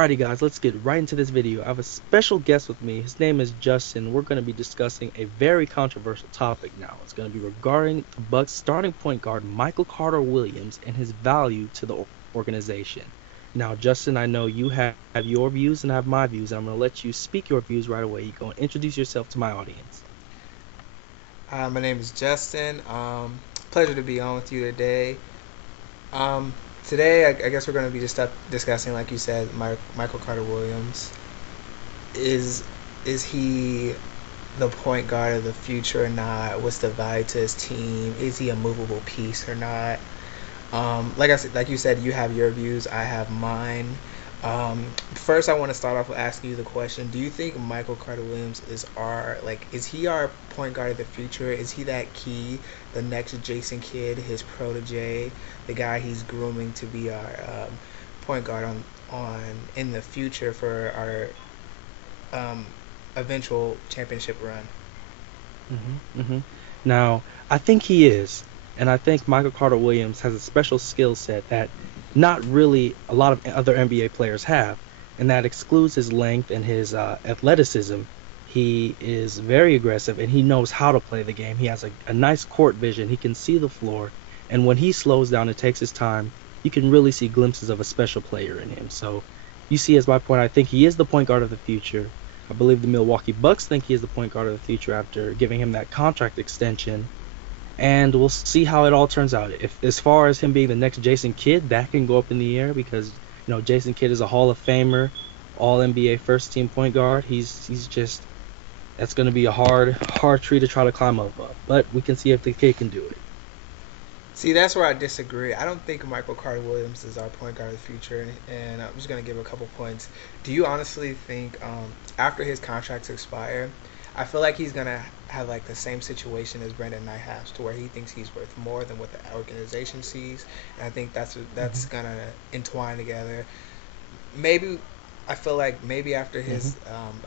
Alrighty guys, let's get right into this video. I have a special guest with me. His name is Justin. We're going to be discussing a very controversial topic now. It's going to be regarding the Bucks starting point guard Michael Carter Williams and his value to the organization. Now, Justin, I know you have your views and I have my views, and I'm going to let you speak your views right away. You go and introduce yourself to my audience. My name is Justin. Pleasure to be on with you today. Um, Today, I guess we're going to be just discussing, like you said, Michael Carter Williams. Is is he the point guard of the future or not? What's the value to his team? Is he a movable piece or not? Like you said, you have your views. I have mine. First, I want to start off with asking you the question: do you think Michael Carter Williams is he our point guard of the future? Is he that key, the next Jason Kidd, his protege, the guy he's grooming to be our point guard on in the future for our eventual championship run? Hmm. Now, I think he is, and I think Michael Carter Williams has a special skill set that not really a lot of other NBA players have, and that excludes his length and his athleticism. He is very aggressive, and he knows how to play the game. He has a nice court vision. He can see the floor, and when he slows down and takes his time, you can really see glimpses of a special player in him. So, you see, as my point, I think he is the point guard of the future. I believe the Milwaukee Bucks think he is the point guard of the future after giving him that contract extension, and we'll see how it all turns out. If as far as him being the next Jason Kidd, that can go up in the air because Jason Kidd is a Hall of Famer, All NBA first team point guard. He's just that's going to be a hard tree to try to climb up of. But we can see if the kid can do it. See, that's where I disagree. I don't think Michael Carter Williams is our point guard of the future, and I'm just going to give a couple points. Do you honestly think after his contracts expire, I feel like he's going to have like the same situation as Brandon Knight has, to where he thinks he's worth more than what the organization sees, and I think that's Hmm. going to entwine together. Maybe I feel like maybe after Hmm. his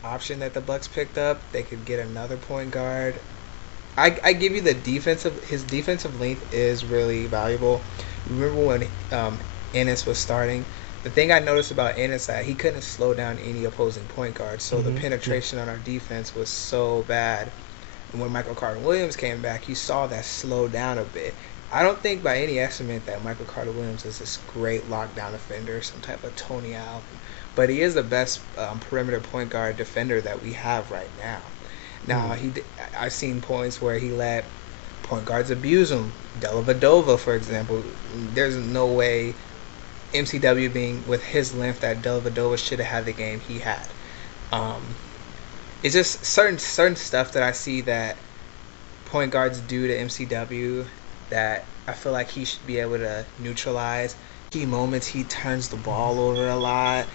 option that the Bucks picked up, they could get another point guard. I give you the defensive. His defensive length is really valuable. Remember when Ennis was starting? The thing I noticed about Ennis that he couldn't slow down any opposing point guard, so the Hmm. penetration on our defense was so bad. And when Michael Carter Williams came back, you saw that slow down a bit. I don't think by any estimate that Michael Carter Williams is this great lockdown defender, some type of Tony Allen, but he is the best perimeter point guard defender that we have right now. Now Hmm. I've seen points where he let point guards abuse him. Dellavedova, for example, there's no way MCW being with his length that Dellavedova should have had the game he had. Um, it's just certain stuff that I see that point guards do to MCW that I feel like he should be able to neutralize. Key moments, he turns the ball over a lot.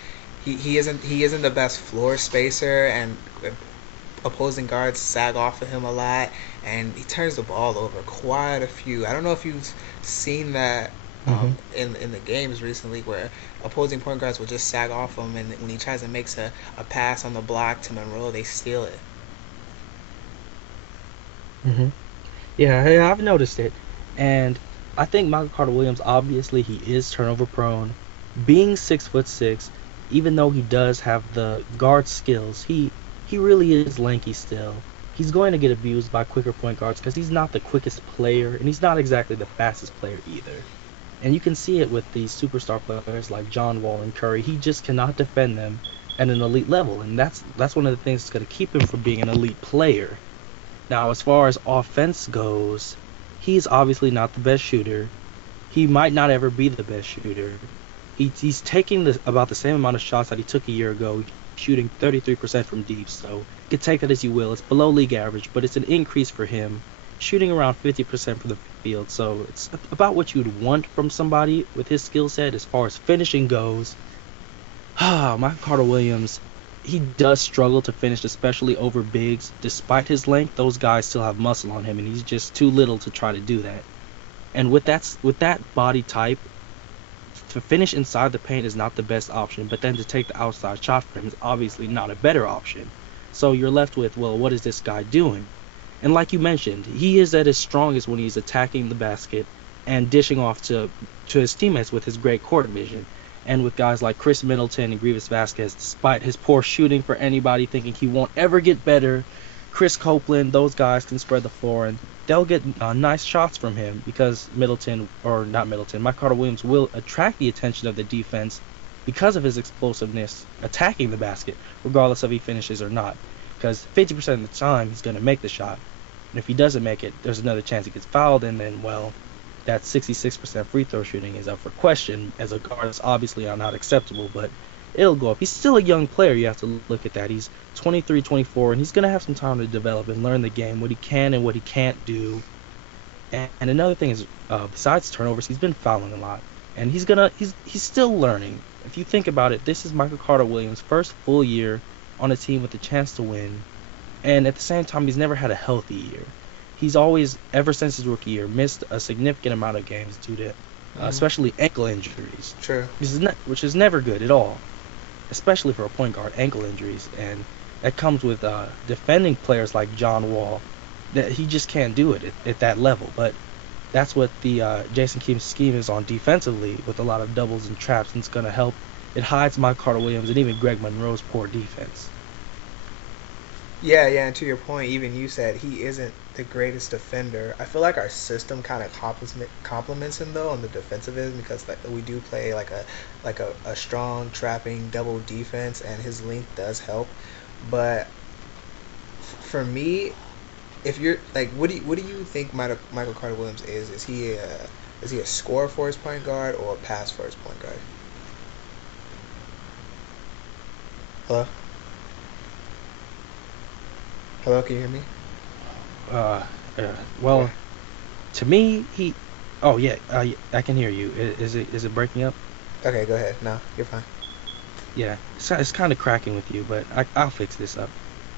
He isn't the best floor spacer, and opposing guards sag off of him a lot, and he turns the ball over quite a few. I don't know if you've seen that Hmm. in the games recently, where opposing point guards will just sag off him, and when he tries to make a pass on the block to Monroe, they steal it. Hmm. Yeah, I've noticed it, and I think Michael Carter Williams obviously he is turnover prone. Being 6'6", even though he does have the guard skills, he really is lanky still. He's going to get abused by quicker point guards because he's not the quickest player, and he's not exactly the fastest player either. And you can see it with these superstar players like John Wall and Curry. He just cannot defend them at an elite level, and that's one of the things that's going to keep him from being an elite player. Now, as far as offense goes, he's obviously not the best shooter. He might not ever be the best shooter. He's taking about the same amount of shots that he took a year ago, shooting 33% from deep. So you can take that as you will. It's below league average, but it's an increase for him, shooting around 50% from the field. So it's about what you'd want from somebody with his skill set as far as finishing goes. Michael Carter Williams, he does struggle to finish, especially over bigs. Despite his length, those guys still have muscle on him, and he's just too little to try to do that. And with that body type, to finish inside the paint is not the best option, but then to take the outside shot for him is obviously not a better option. So you're left with, well, what is this guy doing? And like you mentioned, he is at his strongest when he's attacking the basket and dishing off to his teammates with his great court vision. And with guys like Chris Middleton and Grievous Vasquez, despite his poor shooting for anybody thinking he won't ever get better, Chris Copeland, those guys can spread the floor and they'll get nice shots from him because Middleton, or not Middleton, Mike Carter Williams will attract the attention of the defense because of his explosiveness attacking the basket, regardless of he finishes or not. Because 50% of the time he's going to make the shot. And if he doesn't make it, there's another chance he gets fouled, and then, well, that 66% free throw shooting is up for question as a guard. It's obviously not acceptable, but it'll go up. He's still a young player. You have to look at that. He's 23, 24, and he's going to have some time to develop and learn the game, what he can and what he can't do. And another thing is, besides turnovers, he's been fouling a lot, and he's still learning. If you think about it, this is Michael Carter Williams' first full year on a team with a chance to win, and at the same time, he's never had a healthy year. He's always, ever since his rookie year, missed a significant amount of games due to, especially ankle injuries. True. Which is never good at all, especially for a point guard, ankle injuries, and that comes with defending players like John Wall. That he just can't do it at that level. But that's what the Jason Kidd's scheme is on defensively, with a lot of doubles and traps, and it's going to help. It hides Mike Carter Williams and even Greg Monroe's poor defense. Yeah, and to your point, even you said he isn't the greatest defender. I feel like our system kind of complements him though on the defensive end because like we do play like a strong trapping double defense, and his length does help. But for me, if you're like, what do you think Michael Carter Williams is? Is he a scorer for his point guard or a pass for his point guard? Hello, hello, can you hear me? Uh, Yeah. well, to me, he. Oh yeah, I can hear you. Is it breaking up? Okay, go ahead. No, you're fine. Yeah, it's kind of cracking with you, but I'll fix this up.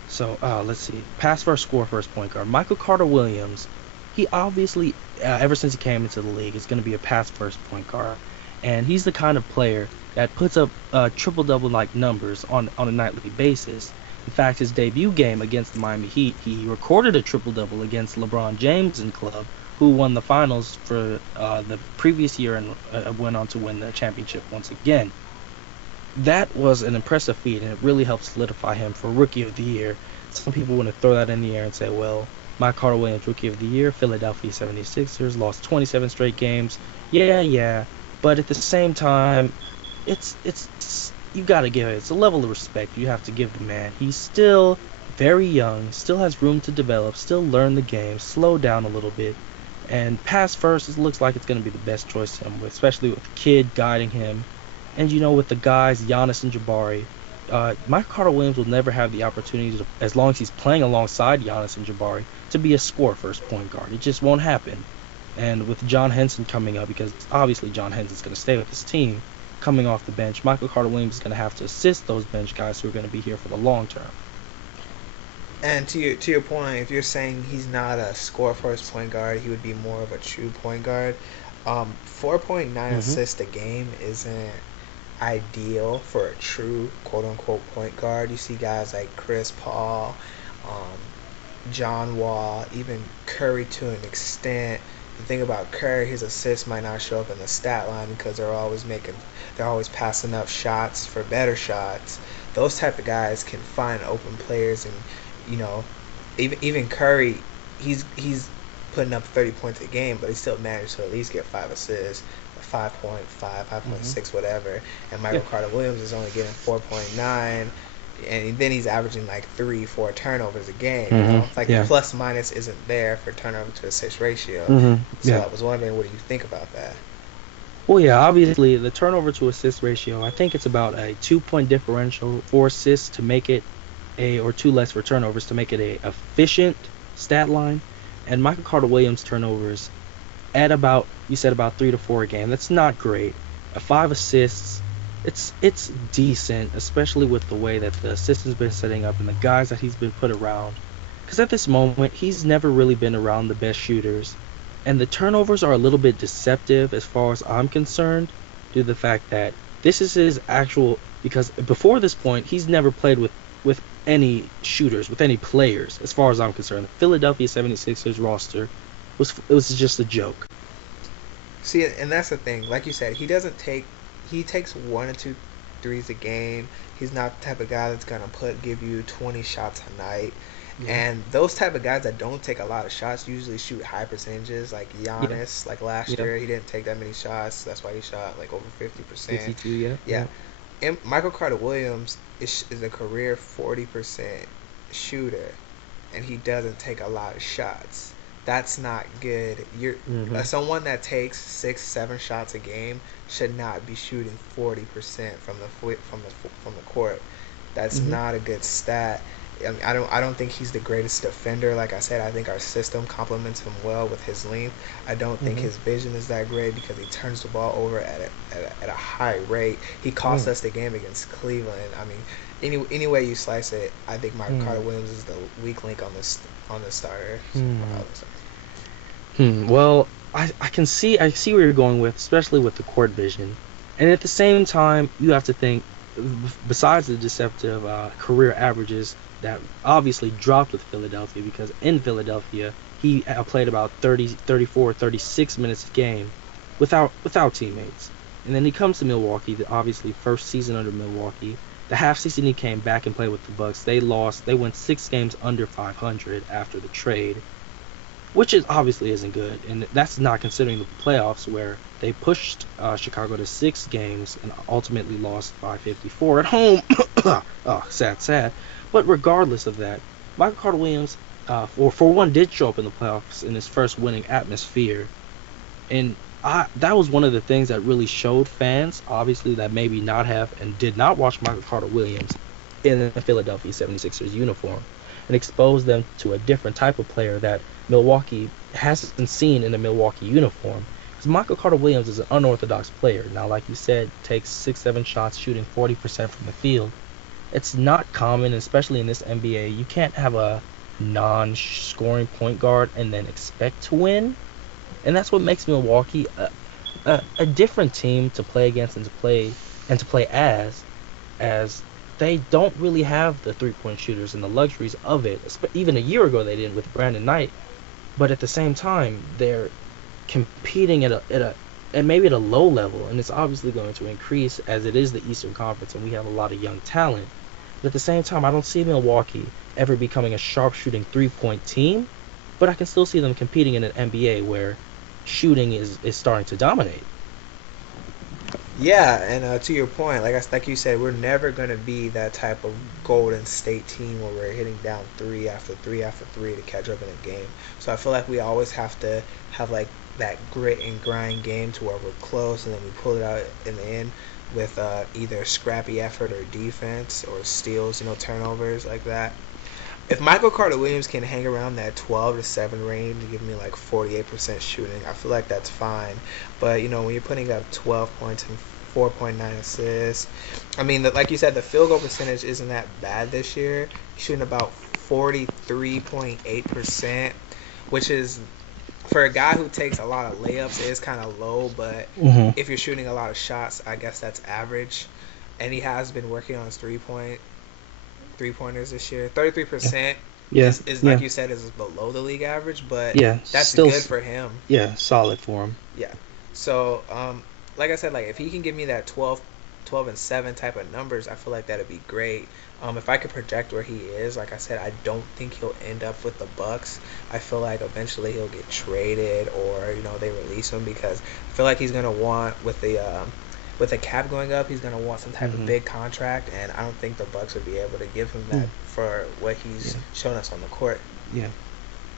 So let's see. Pass first, score first point guard. Michael Carter Williams, he obviously, ever since he came into the league, is going to be a pass first point guard. And he's the kind of player that puts up triple double like numbers on a nightly basis. In fact, his debut game against the Miami Heat, he recorded a triple double against LeBron James and club, who won the finals for the previous year and went on to win the championship once again. That was an impressive feat, and it really helped solidify him for Rookie of the Year. Some people want to throw that in the air and say, well, Mike Carter Williams, Rookie of the Year, Philadelphia 76ers, lost 27 straight games. Yeah, but at the same time, it's you got to give it. It's a level of respect you have to give the man. He's still very young, still has room to develop, still learn the game, slow down a little bit, and pass first. It looks like it's going to be the best choice for him, especially with the kid guiding him. And with the guys, Giannis and Jabari, Michael Carter Williams will never have the opportunity, as long as he's playing alongside Giannis and Jabari, to be a score first point guard. It just won't happen. And with John Henson coming up, because obviously John Henson's going to stay with his team, coming off the bench, Michael Carter Williams is going to have to assist those bench guys who are going to be here for the long term. And to your point, if you're saying he's not a score first point guard, he would be more of a true point guard. 4.9 hmm assists a game isn't ideal for a true quote unquote point guard. You see guys like Chris Paul, John Wall, even Curry to an extent. The thing about Curry, his assists might not show up in the stat line because they're always passing up shots for better shots. Those type of guys can find open players, and you know, even Curry, he's putting up 30 points a game, but he still managed to at least get 5 assists, 5.5, hmm 5.6, whatever. And Yeah. Michael Carter Williams is only getting 4.9, and then he's averaging like 3, 4 turnovers a game. Like the Yeah. plus minus isn't there for turnover to assist ratio. So Yeah. I was wondering, what do you think about that? Well, yeah, obviously the turnover to assist ratio, I think it's about a 2 point differential for assists to make it or two less for turnovers to make it a efficient stat line. And Michael Carter Williams turnovers at about, you said about 3 to 4 a game. That's not great. 5 assists, it's decent, especially with the way that the system's been setting up and the guys that he's been put around. Because at this moment, he's never really been around the best shooters, and the turnovers are a little bit deceptive as far as I'm concerned, due to the fact that this is his actual. Because before this point, he's never played with any shooters, with any players, as far as I'm concerned. The Philadelphia 76ers roster was just a joke. See, and that's the thing. Like you said, he takes one or two threes a game. He's not the type of guy that's gonna give you 20 shots a night. Yeah. And those type of guys that don't take a lot of shots usually shoot high percentages. Like Yeah. Giannis, like last Yeah. year, he didn't take that many shots. That's why he shot like over 50%. 62. Yeah. Yeah, Yeah. and Michael Carter Williams is a career 40% shooter, and he doesn't take a lot of shots. That's not good. You're Mhm. someone that takes 6, 7 shots a game should not be shooting 40% from the court. That's Mhm. not a good stat. I don't think he's the greatest defender. Like I said, I think our system complements him well with his length. I don't think Mhm. his vision is that great because he turns the ball over at a high rate. He cost Mm. us the game against Cleveland. I mean, any way you slice it, I think Michael Carter Mm. Williams is the weak link on the starter. Hmm. Well, I see where you're going with, especially with the court vision, and at the same time, you have to think, besides the deceptive career averages that obviously dropped with Philadelphia, because in Philadelphia he played about 30, 34, 36 minutes a game without teammates, and then he comes to Milwaukee, obviously first season under Milwaukee. The half season he came back and played with the Bucks. They lost. They went 6 games under 500 after the trade, which is obviously isn't good, and that's not considering the playoffs where they pushed Chicago to 6 games and ultimately lost by 54 at home. Oh, sad, sad. But regardless of that, Michael Carter Williams, for one, did show up in the playoffs in his first winning atmosphere, and that was one of the things that really showed fans, obviously, that maybe not have and did not watch Michael Carter Williams in the Philadelphia 76ers uniform, and exposed them to a different type of player that Milwaukee hasn't seen in a Milwaukee uniform. Because Michael Carter Williams is an unorthodox player. Now, like you said, takes 6, 7 shots, shooting 40% from the field. It's not common, especially in this NBA. You can't have a non-scoring point guard and then expect to win, and that's what makes Milwaukee a different team to play against and to play as they don't really have the 3 point shooters and the luxuries of it. Even a year ago they didn't with Brandon Knight, but at the same time they're competing at a and maybe at a low level, and it's obviously going to increase as it is the Eastern Conference and we have a lot of young talent. But at the same time, I don't see Milwaukee ever becoming a sharp shooting 3 point team, but I can still see them competing in an NBA where shooting is starting to dominate. Yeah, and to your point, like you said, we're never gonna be that type of Golden State team where we're hitting down three after three after three to catch up in a game. So I feel like we always have to have like that grit and grind game to where we're close and then we pull it out in the end with either scrappy effort or defense or steals, turnovers like that. If Michael Carter Williams can hang around that 12 to 7 range and give me like 48% shooting, I feel like that's fine. But when you're putting up 12 points and 4.9 assists, I mean, like you said, the field goal percentage isn't that bad this year. He's shooting about 43.8%, which is for a guy who takes a lot of layups, it is kind of low. But Mm-hmm. if you're shooting a lot of shots, I guess that's average. And he has been working on his three pointers this year. Yeah. 33% Yeah. is like Yeah. you said is below the league average, but Yeah. that's Still. good for him. Yeah. Solid for him. Yeah. So like I said, like if he can give me that 12 and 7 type of numbers, I feel like that'd be great. If I could project where he is, like I said, I don't think he'll end up with the Bucks. I feel like eventually he'll get traded, or they release him because I feel like he's gonna want with the cap going up, he's gonna want some type of Mm-hmm. big contract, and I don't think the Bucks would be able to give him that for what he's Yeah. shown us on the court. Yeah.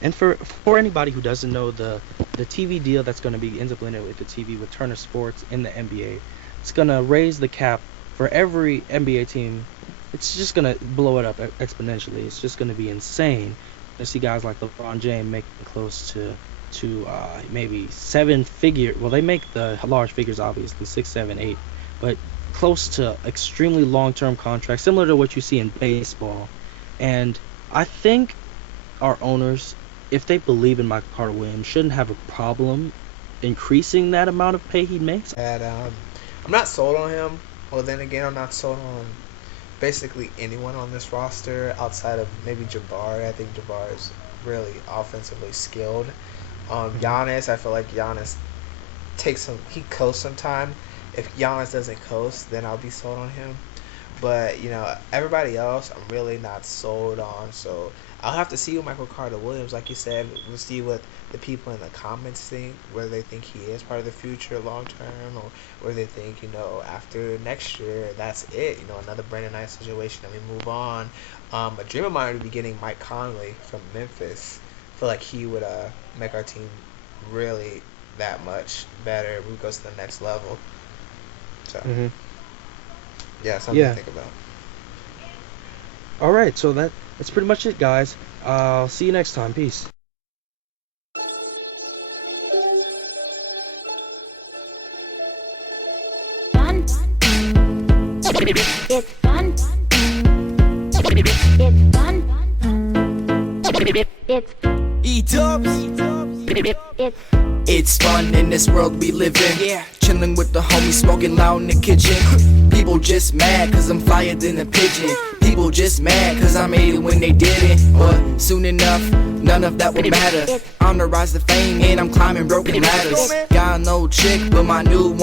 And for anybody who doesn't know, the TV deal that's going to be implemented with the TV with Turner Sports in the NBA, it's going to raise the cap for every NBA team. It's just going to blow it up exponentially. It's just going to be insane. I see guys like LeBron James making close to maybe 7 figure. Well, they make the large figures obviously 6, 7, 8, but close to extremely long-term contracts, similar to what you see in baseball. And I think our owners, if they believe in Michael Carter Williams, shouldn't have a problem increasing that amount of pay he makes. And I'm not sold on him. Well, then again, I'm not sold on basically anyone on this roster outside of maybe Jabari. I think Jabari is really offensively skilled. Mhm. Giannis, I feel like Giannis takes some. He coasts some time, If Giannis doesn't coast, then I'll be sold on him. But everybody else, I'm really not sold on. So I'll have to see with Michael Carter Williams. Like you said, we'll see what the people in the comments think, whether they think he is part of the future long term, or whether they think after next year that's it. Another Brandon Knight situation, and we move on. A dream of mine would be getting Mike Conley from Memphis. I feel like he would make our team really that much better. We go to the next level. So Hmm. yeah, something to Yeah. think about. All right. So that's pretty much it, guys. I'll see you next time. Peace. Fun. It's fun. It's fun. It's E-dubs. it's It's fun in this world we live in. Yeah. Chilling with the homies, smoking loud in the kitchen. People just mad cause I'm flyer than a pigeon. People just mad cause I made it when they didn't. But soon enough, none of that will matter. On the rise to fame and I'm climbing broken ladders. Got no chick, but my new one